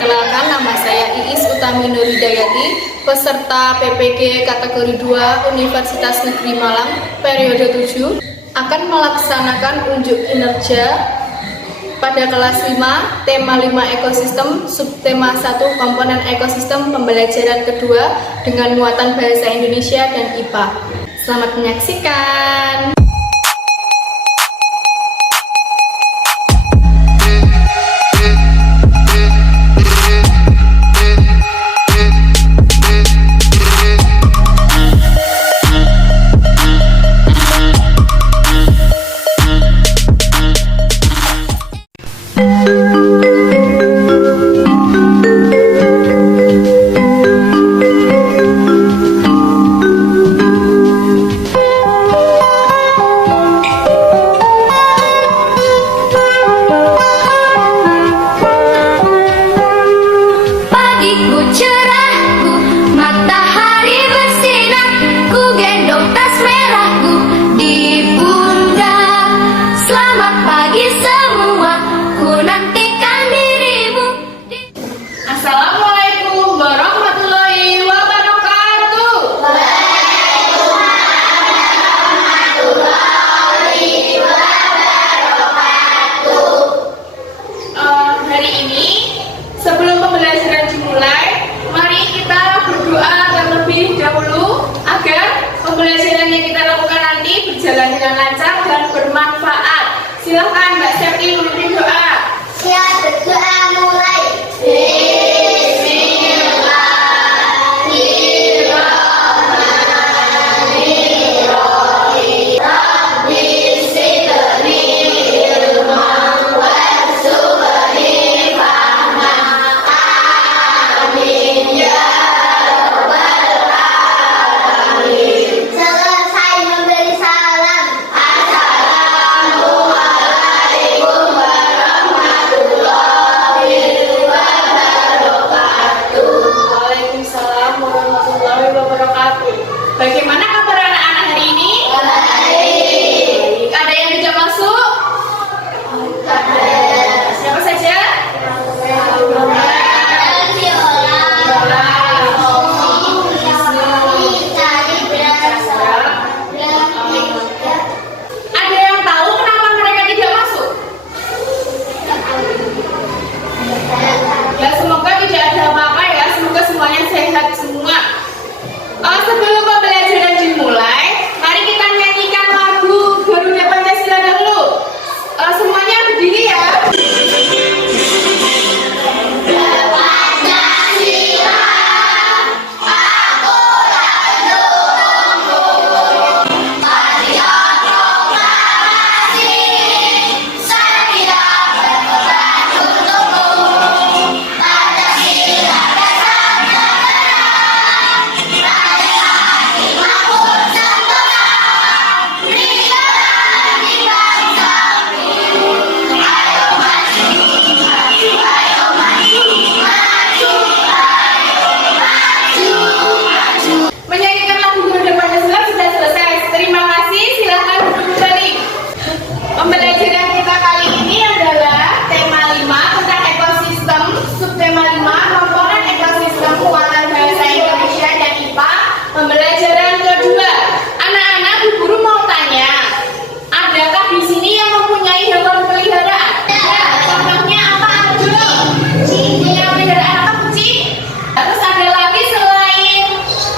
Perkenalkan, nama saya Iis Utami Nuridayati, peserta PPG kategori 2 Universitas Negeri Malang periode 7, akan melaksanakan unjuk kinerja pada kelas 5, tema 5 ekosistem, subtema 1 komponen ekosistem pembelajaran kedua dengan muatan bahasa Indonesia dan IPA. Selamat menyaksikan. Sebelum pembelajaran dimulai, mari kita berdoa terlebih dahulu agar pembelajaran yang kita lakukan nanti berjalan dengan lancar dan bermanfaat. Silakan Mbak Septi memimpin doa. Siap berdoa mulai. Bagaimana kabar anak-anak hari ini? Baik. Ada yang tidak masuk? Siapa saja? Ada yang tahu kenapa mereka tidak masuk? Ya, semoga tidak ada apa-apa ya. Semoga semuanya sehat semua. Sebelum pembelajaran dimulai, mari kita nyanyikan lagu Garuda Pancasila dahulu. Semuanya berdiri ya. Pembelajaran kita kali ini adalah tema 5 tentang ekosistem, subtema 5 komponen ekosistem muatan bahasa Indonesia dan IPA, pembelajaran kedua. Anak-anak, Bu Guru mau tanya, adakah di sini yang mempunyai hewan peliharaan? Ada. Contohnya apa aja? Punya peliharaan apa? Kucing? Terus ada lagi selain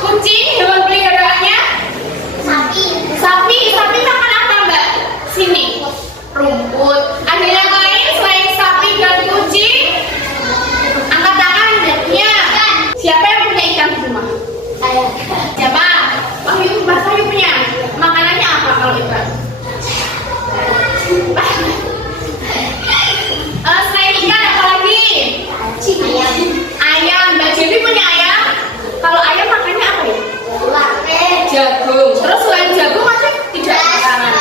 kucing, hewan peliharaannya? Sapi makan apa, Mbak? Sini. Rumput. Ada yang lain selain sapi dan kucing? Angkat tangan. Ya. Siapa yang punya ikan di rumah? Saya. Siapa? Mbak Sayu punya. Makanannya apa kalau ikan? Selain ikan apa lagi? Ayam. Mbak Jebi punya ayam? Kalau ayam makannya apa ya? Jagung. Terus selain jagung masih tidak makanan?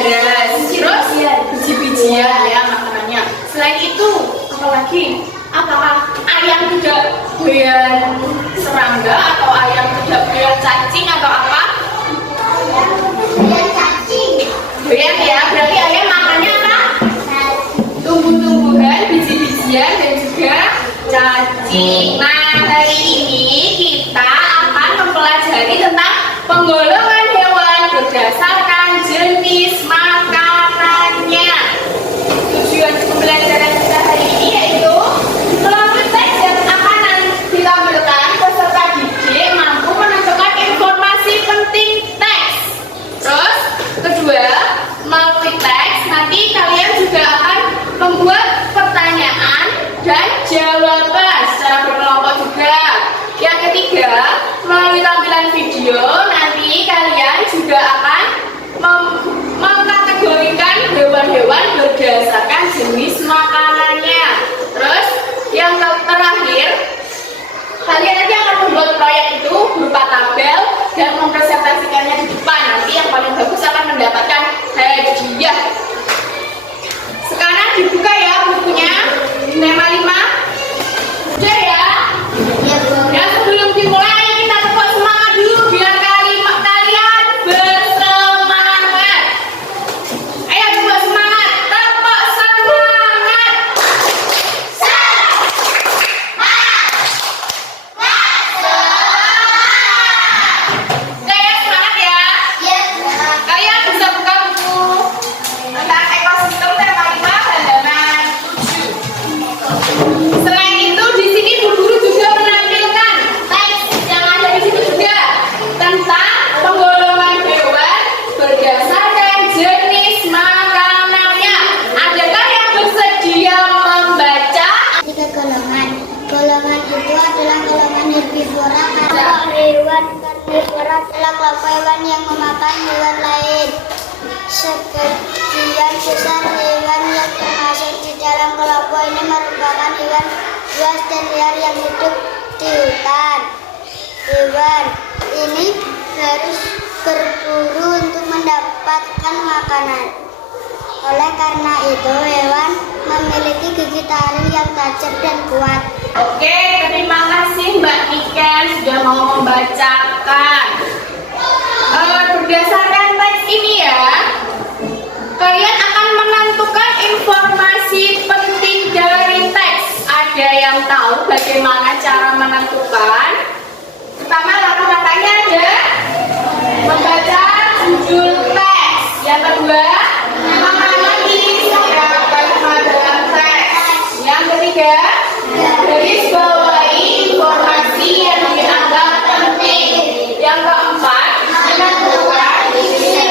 Beras. Terus biji-bijian ya makanannya. Selain itu apa lagi? Apakah ayam tidak doyan serangga atau ayam tidak doyan asik. Nah, hari ini kita akan mempelajari tentang penggolongan hewan berdasarkan jenis makanannya. Tujuan pembelajaran kita hari ini yaitu melalui teks yang akan ditampilkan, peserta didik mampu menentukan informasi penting teks. Terus, kedua, melalui teks nanti kalian juga akan membuat pertanyaan dan jawaban secara berkelompok juga. Yang ketiga, melalui tampilan video nanti kalian juga akan mengkategorikan hewan-hewan berdasarkan jenis makanannya. Terus yang terakhir, kalian nanti akan membuat proyek itu berupa tabel dan mempresentasikannya di depan. Nanti yang paling bagus akan mendapatkan hadiah. Sekarang dibuka ya bukunya, tema 5. Udah ya? Dan sebelum dimulai kita tepuk semangat dulu biar kalian bersemangat. Ayo tepuk semangat, tepuk semangat. Oke ya, semangat ya. Kalian bisa buka buku tentang ekosistem tema 5 halaman 7. Selain itu di sini guru juga menampilkan teks yang ada di sini juga tentang penggolongan hewan berdasarkan jenis makanannya. Adakah yang bersedia membaca? 3 golongan. Golongan itu adalah golongan herbivora. Kalau hewan karnivora adalah kelompok hewan yang memakan hewan lain. Sebagian besar hewan yang termasuk di dalam kelompok ini merupakan hewan buas dan liar yang hidup di hutan. Hewan ini harus berburu untuk mendapatkan makanan. Oleh karena itu, hewan memiliki gigi taring yang tajam dan kuat. Oke, terima kasih Mbak Niken sudah mau membacakan. Berdasarkan teks ini ya, kalian akan menentukan informasi penting dari teks. Ada yang tahu bagaimana cara menentukan? Pertama, langkah-langkahnya ada membaca judul teks. Yang kedua, memahami siapa dalam teks. Yang ketiga, garis bawahi informasi yang dianggap penting. Yang keempat, menentukan isi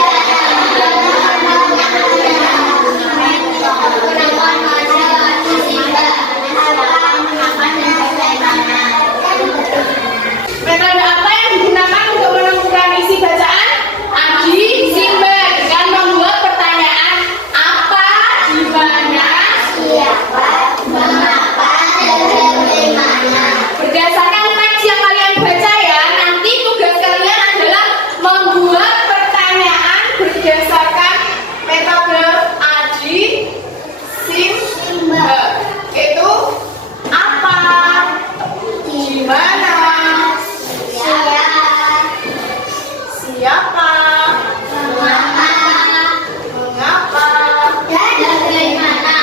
metode apa yang digunakan untuk menentukan isi bacaan? Adi Simba dengan membuat pertanyaan apa, di mana, Siapa, mengapa, dan bagaimana. berdasarkan teks yang kalian baca ya. Nanti tugas kalian adalah membuat pertanyaan berdasarkan metode Adi Simba. Itu apa, di mana, siapa, mengapa, Dan bagaimana.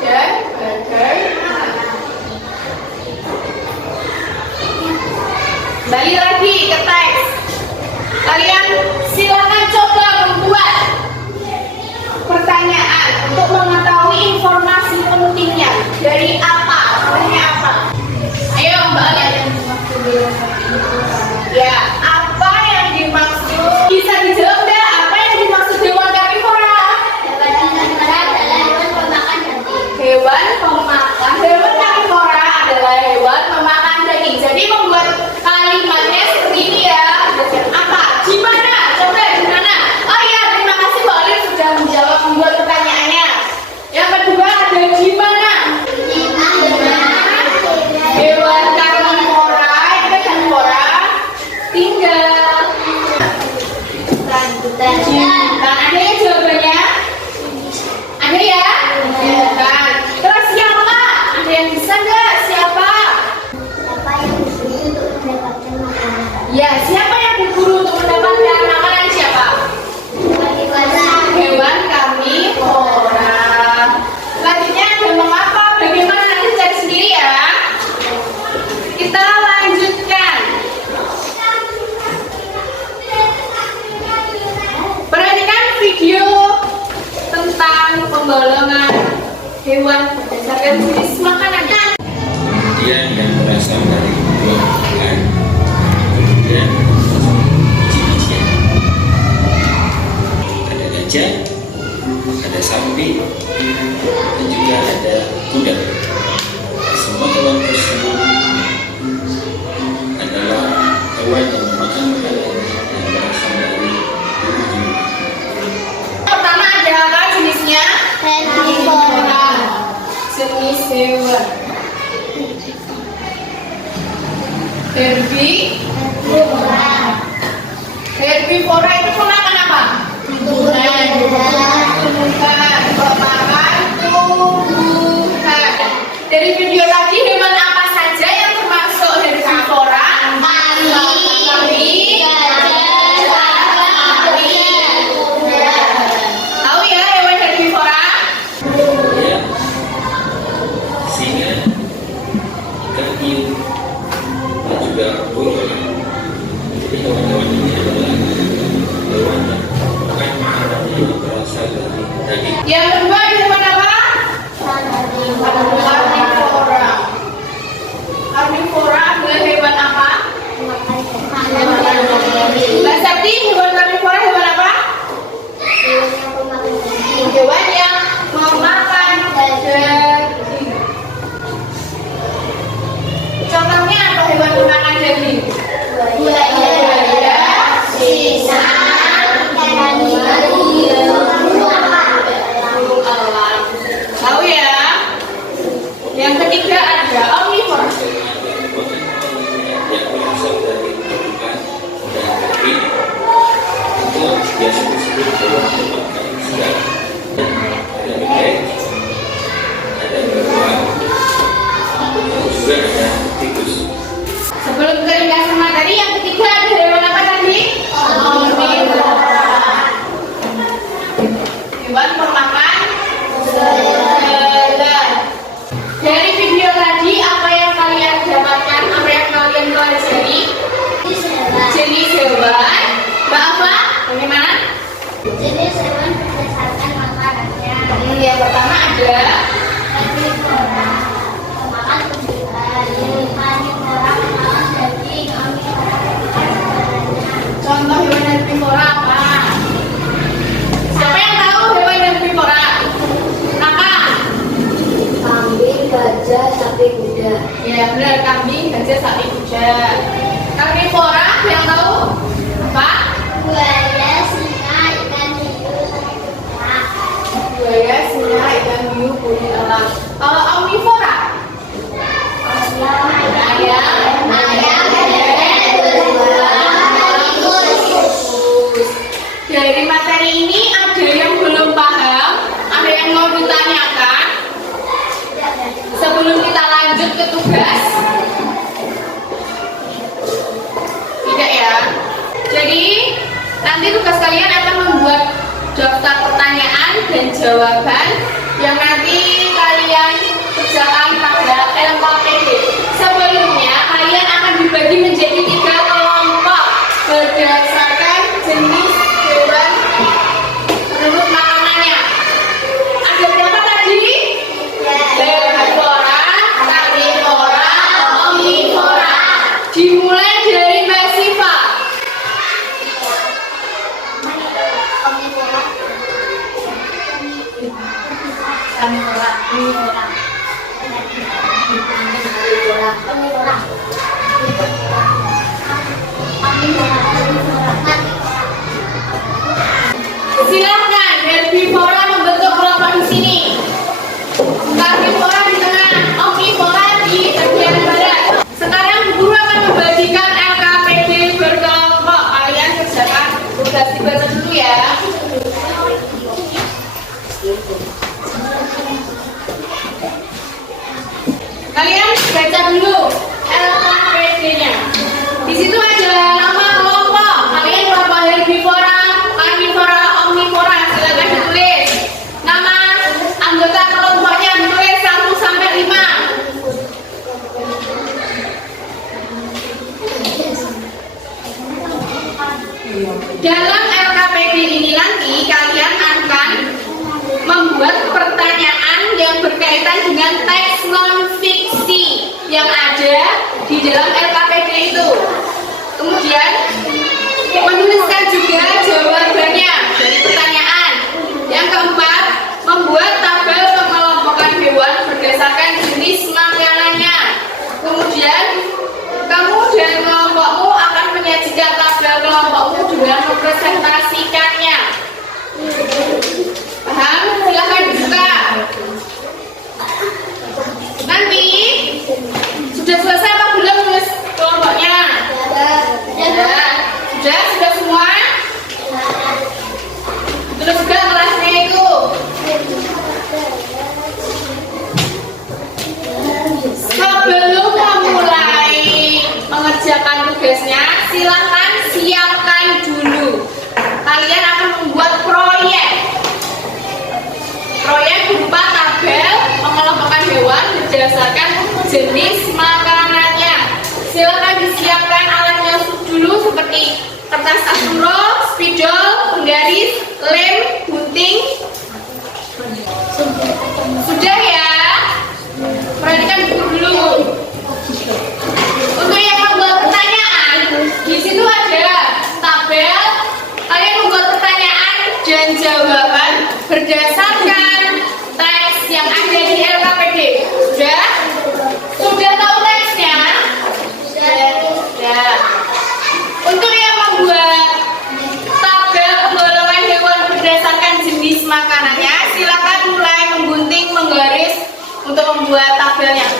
dan bagaimana. Kembali lagi ke teks. Kalian silakan coba membuat pertanyaan untuk mengetahui informasi pentingnya. Dari apa? Contohnya apa? Ayo Mbak lihat. Ya, apa yang dimaksud? Bisa dijawab nggak? Apa yang dimaksud hewan karnivora? Hewan karnivora adalah hewan pemakan daging. Hewan karnivora adalah hewan pemakan daging. Jadi membuat kalimatnya seperti ini ya. Apa? Di mana? Coba di mana? Oh iya, terima kasih Mbak Olive sudah menjawab membuat pertanyaannya. Yang kedua ada di mana? Hewan karnivora, itu karnivora tinggal. Lanjutan. Ada ya jawabannya? Ada ya? Bukan. Terus siapa? Ada yang bisa nggak? Siapa? Siapa yang dibeli untuk mendapatkan makanan? Ya, siapa yang berburu untuk mendapatkan makanan siapa? Karnivora. Hewan karnivora. Selanjutnya ada mengapa? Bagaimana? Nanti cari sendiri ya. hewan berdasarkan jenis makanannya. Kemudian yang berasal dari buah-buahan, kemudian biji-bijian. Ada gajah, ada sapi, dan juga ada kuda. Semua hewan tersebut adalah hewan yang memakan makanan yang berasal dari tumbuh-tumbuhan. Pertama ada apa jenisnya? Herbivora. Jenis hewan. Herbivora itu pemakan apa? Tumbuhan. Pemakan tumbuhan. Dari video tadi hewan apa saja yang termasuk herbivora? Kambing, gajah, sapi. Tahu ya hewan herbivora? Ya, singa, ikan hiu, dan juga burung. Jadi hewan-hewan ini adalah hewan yang makan makanan yang berasal dari daging. Yang kedua hewan apa? Karnivora. Karnivora adalah hewan apa? Mbak Sakti, hewan karnivora hewan apa? Hewan yang memakan daging. Contohnya apa hewan pemakan daging? Buaya, singa, burung elang. Tahu ya? Yang ketiga ada omnivora. Yang berasal dari tumbuhan dan daging itu biasa disebut hewan pemakan segala. Ada bebek, ada beruang, dan juga ada tikus. Sebelum ke ringkasan materi, yang ketiga ada hewan apa tadi? Omnivora. Hewan pemakan segala. Dari video tadi, apa yang kalian dapatkan, apa yang kalian pelajari? Jenis hewan. Mbak Alfa, bagaimana? Jenis hewan berdasarkan makanannya. Yang pertama ada Herbivora memakan tumbuhan. Karnivora memakan daging. Omnivora memakan segalanya. contoh hewan herbivora apa? Siapa yang tahu hewan herbivora? Kakak? Kambing, gajah, sapi, kuda. Ya benar, kambing, gajah, sapi, kuda. Karnivora yang tahu apa? Buaya, singa, ikan hiu, ternak. Buaya, singa, ikan hiu, burung elang. Kalau omnivora? Ayam, dari materi ini ada yang belum paham, ada yang mau ditanyakan sebelum kita lanjut ke tugas? Tidak ya? Jadi nanti tugas kalian akan membuat daftar pertanyaan dan jawaban yang nanti kalian kerjakan pada LKPD. Sebelumnya kalian akan dibagi menjadi 3 kelompok berdasarkan jenis hewan menurut makanannya. Ada berapa tadi? Herbivora, karnivora, omnivora. Dimulai dari Mbak Siva. Omnivora. Karnivora. Omnivora. Omnivora. Omnivora. Silakan herbivora membentuk kelompok di sini. Karnivora di tengah, omnivora di bagian barat. Sekarang guru akan membagikan LKPD berkelompok. Kalian kerjakan tugas dibaca dulu ya. Kalian baca dulu LKPD-nya. Di situ ada nama kelompok. Kalian kelompok herbivora, karnivora, omnivora. Silakan ditulis. Nama anggota kelompoknya ditulis 1 sampai 5. Dalam LKPD ini nanti kalian akan membuat pertanyaan yang berkaitan dengan teks non-fiksi yang ada di dalam LKPD itu. Kemudian menuliskan juga jawabannya dari pertanyaan. Yang keempat, membuat tabel pengelompokan hewan berdasarkan jenis makanannya. Kemudian kamu dan kelompokmu akan menyajikan tabel kelompokmu dengan mempresentasikannya. Paham? Silahkan dibuka. Nanti sudah selesai apa belum nulis kelompoknya? Sudah semua? Terus juga kelasnya itu. Sebelum memulai mengerjakan tugasnya, silakan siapkan dulu. Kalian akan membuat proyek. Proyek berupa tabel mengelompokkan hewan berdasarkan jenis makanannya. Silakan disiapkan alatnya dulu seperti kertas asuro, spidol, penggaris, lem, gunting. Sudah ya? Perhatikan buku dulu. Untuk yang membuat pertanyaan, di situ ada tabel. Kalian membuat pertanyaan dan jawaban berdasarkan teks yang ada di LKPD. Sudah? Sudah tahu teksnya? Sudah. Untuk yang membuat tabel penggolongan hewan berdasarkan jenis makanannya, silakan mulai menggunting, menggaris untuk membuat tabelnya.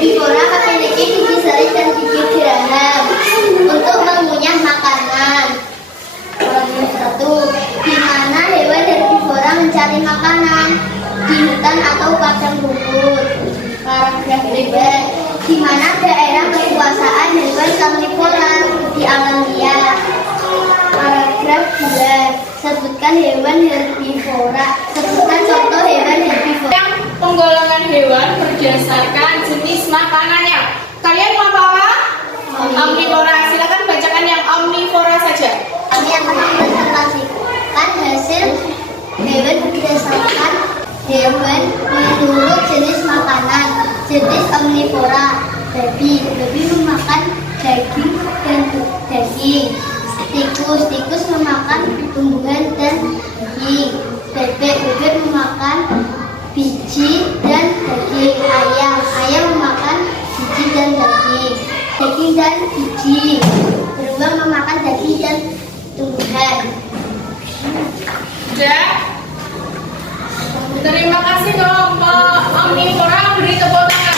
herbivora memiliki gigi seri dan gigi geraham untuk mengunyah makanan. mencari makanan di hutan atau padang rumput. Paragraf 3, di mana daerah kekuasaan hewan karnivora di alam liar. Paragraf 2, sebutkan hewan herbivora. Sebutkan contoh hewan herbivora. Yang penggolongan hewan berdasarkan jenis makanannya. Kalian mau apa? Omnivora. Silakan bacakan yang omnivora saja. Kami akan mempresentasikan hasil hewan berdasarkan hewan menurut jenis makanan. Jenis omnivora. Babi memakan daging dan daging. Tikus memakan tumbuhan dan daging. Bebek memakan biji dan daging. Ayam memakan biji dan daging. Daging dan biji. Beruang memakan daging dan tumbuhan. Sudah. Terima kasih kelompok omnivora, beri tepuk tangan.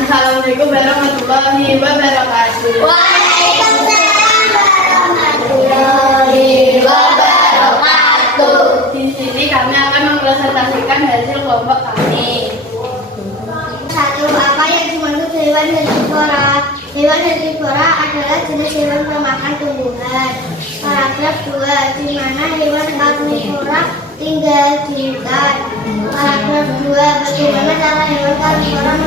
Assalamualaikum warahmatullahi wabarakatuh. Waalaikumsalam warahmatullahi wabarakatuh. Di sini kami akan mempresentasikan hasil kelompok kami. 1. Apa yang dimaksud hewan herbivora? Hewan herbivora adalah jenis hewan pemakan tumbuhan. Paragraf 2, di mana hewan karnivora tinggal di hutan. Paragraf 2, bagaimana cara hewan karnivora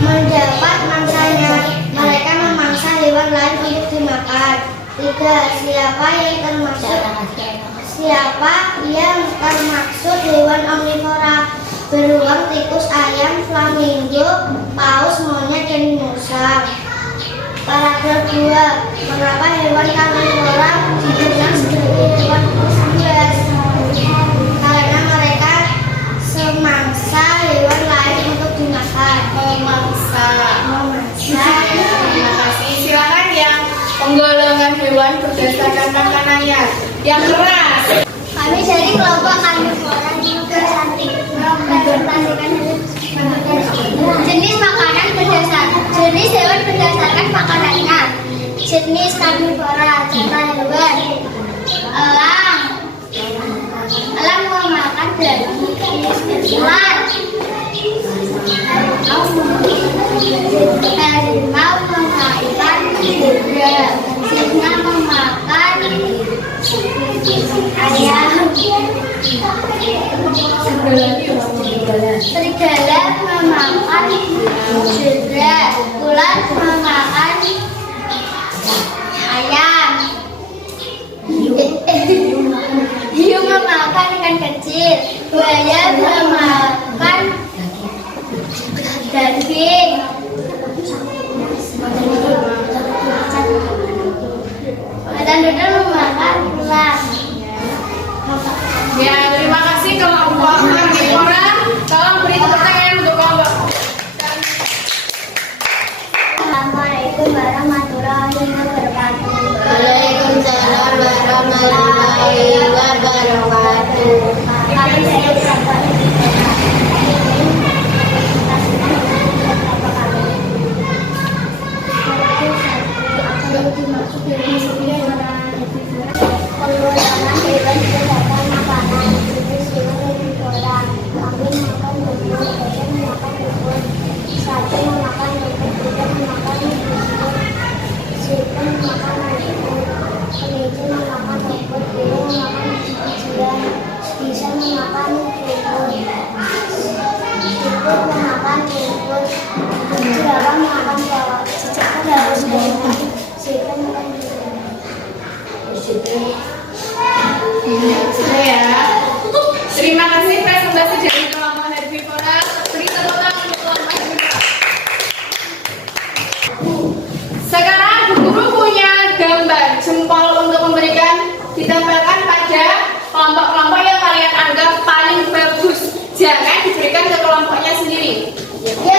mendapat mangsanya? Mereka memangsa hewan lain untuk dimakan. 3. Siapa yang termaksud hewan omnivora? Beruang, tikus, ayam, flamingo, paus, monyet, dan musang. Paragraf 2, mengapa hewan karnivora dibilang sebagai hewan buas? Karena mereka semangsa hewan lain untuk dimakan. Memangsa. Terima kasih. Silakan yang penggolongan hewan berdasarkan makanannya. Yang keras. Kami dari kelompok karnivora mempresentasikan jenis makanan jenis hewan berdasarkan makanannya. Jenis karnivora, contoh hewan elang memakan daging. Ular harimau memakan zebra. Singa memakan ayam. Serigala memakan zebra. Ular memakan ayam. Hiu memakan ikan kecil. Buaya memakan daging. Macan dodol memakan ular. Ya, terima kasih kelompok omnivora. Tolong beri tepuk tangan untuk kelompok. Assalamualaikum warahmatullahi wabarakatuh. Waalaikumsalam warahmatullahi wabarakatuh. Kami dari kelompok dimaksud dari pengulangan hewan berdasarkan makanan. Jenis hewan herbivora. Kambing makan rumput, ayam memakan rumput, sapi memakan rumput, kuda memakan rumput, siput memakan rumput, kelinci memakan rumput, burung memakan biji-bijian, bisa memakan rumput, siput memakan rumput, jerapah memakan bawang, cicak harus makan, siput makan Sudah ya. Terima kasih presentasi dari kelompok herbivora. Beri tepuk tangan untuk kelompok herbivora. Sekarang guru punya gambar jempol untuk memberikan ditempelkan pada kelompok-kelompok yang kalian anggap paling bagus. Jangan diberikan ke kelompoknya sendiri. ya,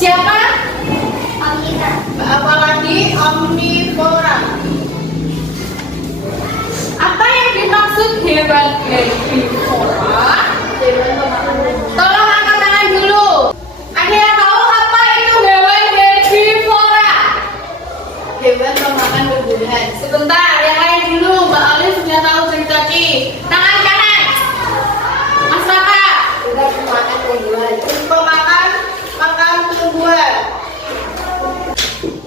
Siapa? Omnivora. Apa lagi? Omnivora. Apa yang dimaksud hewan herbivora? Tolong angkat tangan dulu. Ada yang tahu apa itu hewan herbivora? Hewan pemakan buah-buahan. Sebentar, yang lain dulu. Mbak Ali sudah tahu dari tadi. Tangan kanan. Mas Raka. Hewan pemakan tumbuhan. Makan tumbuhan.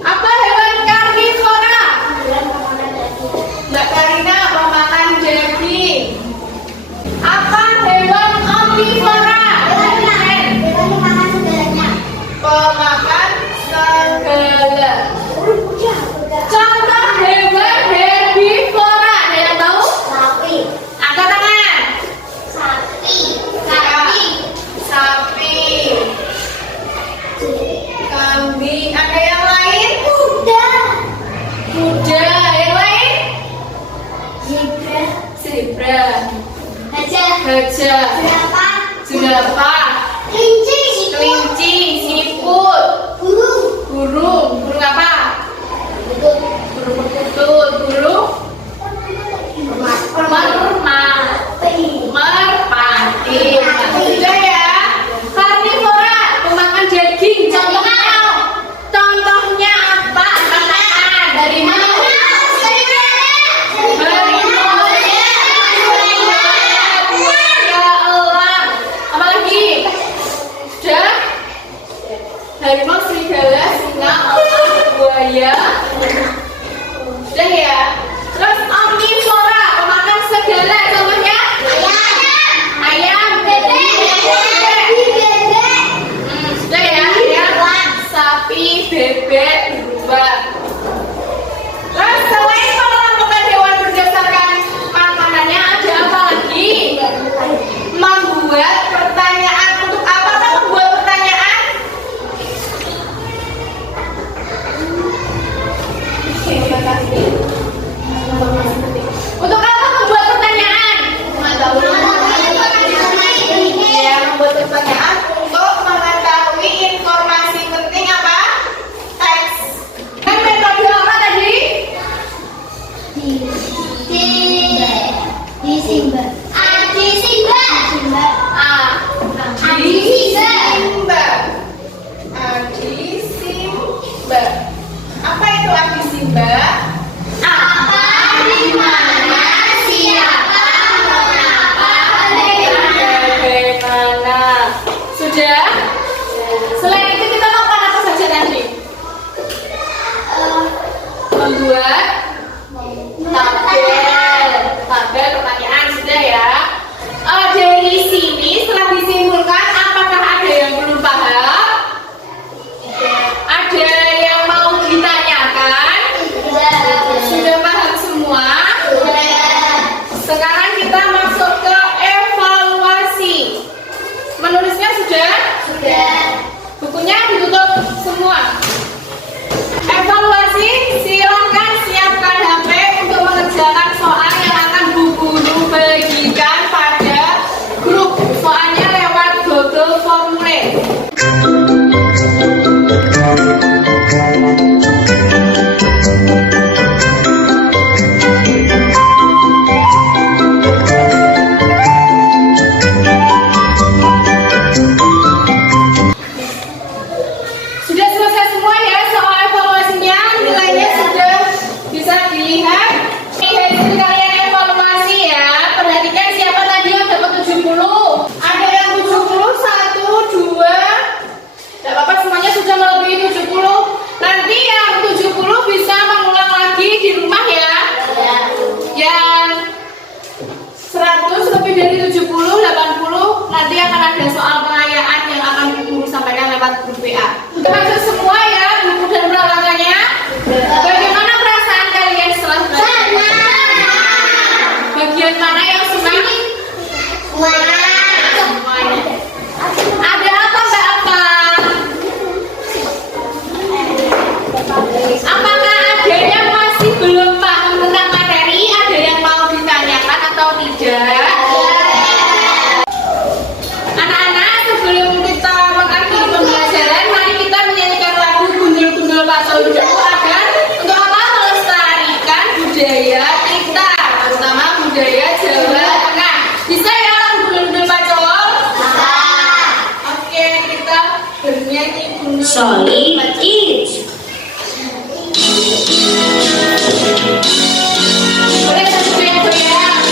Apa hewan karnivora? Hewan pemakan daging. Mbak Karina pemakan daging. Apa hewan omnivora? Hewan pemakan segalanya. Pemakan segala. Contoh hewan herbivora. Ada yang tahu? Sapi. Angkat tangan. Sapi. Sapi. Kambing. Ada yang lain? Kuda. Kuda. Yang lain? Zebra. Zebra. Gajah. Gajah. Jerapah. Jerapah. Kelinci. Kelinci. Siput. Burung. Burung. Burung apa? Betul. Burung perkutut. Burung merpati. Sudah ya. Karnivora pemakan daging. Contohnya apa? Katakan dari mana? Ya Allah. Apa lagi? Sudah? Harimau, serigala, singa, elang, buaya. Sudah ya. Terus omnivora pemakan segala. Contohnya? Ayam, bebek. Sudah ya. Ayam, sapi, bebek, beruang. Terus selain mengelompokkan hewan berdasarkan makanannya, ada apa lagi? Membuat pertanyaan. Untuk apa kan membuat pertanyaan? Untuk apa membuat pertanyaan? Ya, membuat pertanyaan untuk mengetahui informasi penting apa? Teks. Dan metode apa tadi? Di Simba. Adi Simba. Adi Simba. Adi Simba. Apa itu Adi Simba? Apa, di mana, siapa, mengapa, Bagaimana? Sudah? Selain itu kita lakukan apa saja nanti? Membuat tabel pertanyaan. Sudah ya. Dari sini setelah disimpulkan, apakah ada yang belum paham? Ada yang mau ditanyakan? Sudah paham semua? Sekarang kita masuk ke evaluasi. Menulisnya sudah? Bukunya ditutup semua. Evaluasi, silakan siapkan HP untuk mengerjakan soal yang akan Bu Guru bagikan pada grup. Soalnya lewat Google Formulir. Sudah selesai semua? bernyanyi gundul. Solid Kids. Boleh satu goyang-goyang.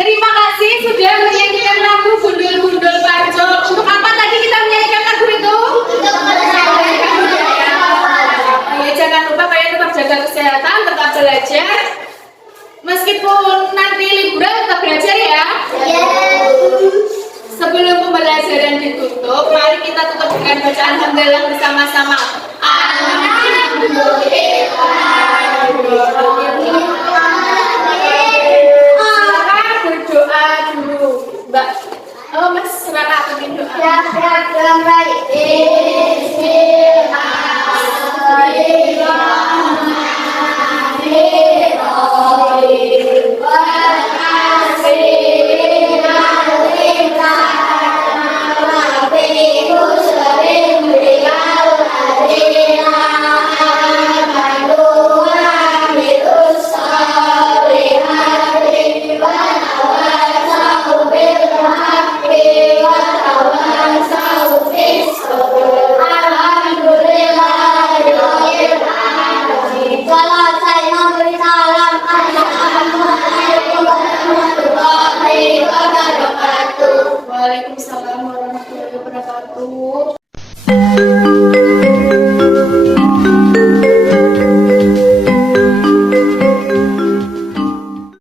Terima kasih sudah menyanyikan lagu Gundul-Gundul Parjo. Untuk apa tadi kita menyanyikan lagu itu? Untuk melestarikan budaya. Ya, jangan lupa kalian tetap jaga kesehatan, tetap belajar. Meskipun nanti liburan tetap belajar ya. Sebelum pembelajaran ditutup, mari kita tutup dengan bacaan hamdalah bersama-sama. Silakan berdoa dulu, Mbak. Oh, Mas, silakan bikin doa. Waalaikumsalam.